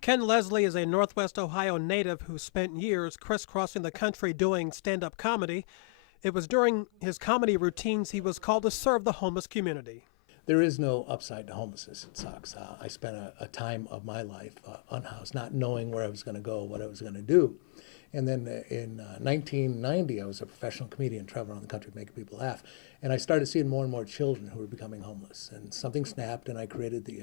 Ken Leslie is a Northwest Ohio native who spent years crisscrossing the country doing stand-up comedy. It was during his comedy routines he was called to serve the homeless community. There is no upside to homelessness. It sucks. I spent a time of my life unhoused, not knowing where I was going to go, what I was going to do. And then in 1990, I was a professional comedian traveling around the country making people laugh. And I started seeing more and more children who were becoming homeless. And something snapped, and I created the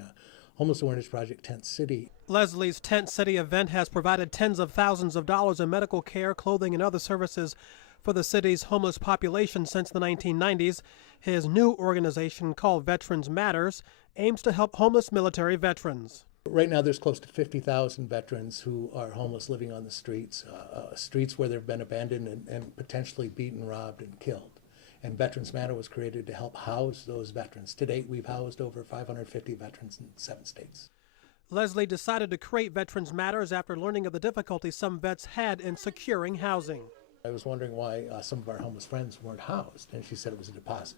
Homeless Awareness Project Tent City. Leslie's Tent City event has provided tens of thousands of dollars in medical care, clothing, and other services for the city's homeless population since the 1990s. His new organization, called Veterans Matters, aims to help homeless military veterans. Right now, there's close to 50,000 veterans who are homeless living on the streets, streets where they've been abandoned and potentially beaten, robbed, and killed. And Veterans Matter was created to help house those veterans. To date, we've housed over 550 veterans in 7 states. Leslie decided to create Veterans Matters after learning of the difficulties some vets had in securing housing. I was wondering why some of our homeless friends weren't housed, and she said it was a deposit.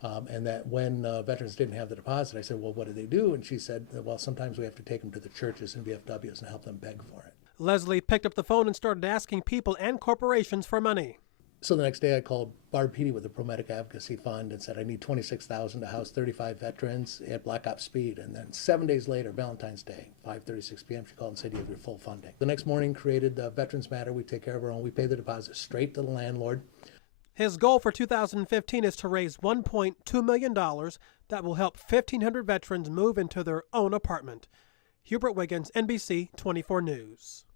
And that when veterans didn't have the deposit, I said, well, what do they do? And she said, well, sometimes we have to take them to the churches and VFWs and help them beg for it. Leslie picked up the phone and started asking people and corporations for money. So the next day I called Barb Petey with the Pro-Medic Advocacy Fund and said, I need $26,000 to house 35 veterans at Black Ops speed. And then 7 days later, Valentine's Day, 5:36 p.m., she called and said, you have your full funding. The next morning, created Veterans Matter. We take care of our own. We pay the deposit straight to the landlord. His goal for 2015 is to raise $1.2 million that will help 1,500 veterans move into their own apartment. Hubert Wiggins, NBC 24 News.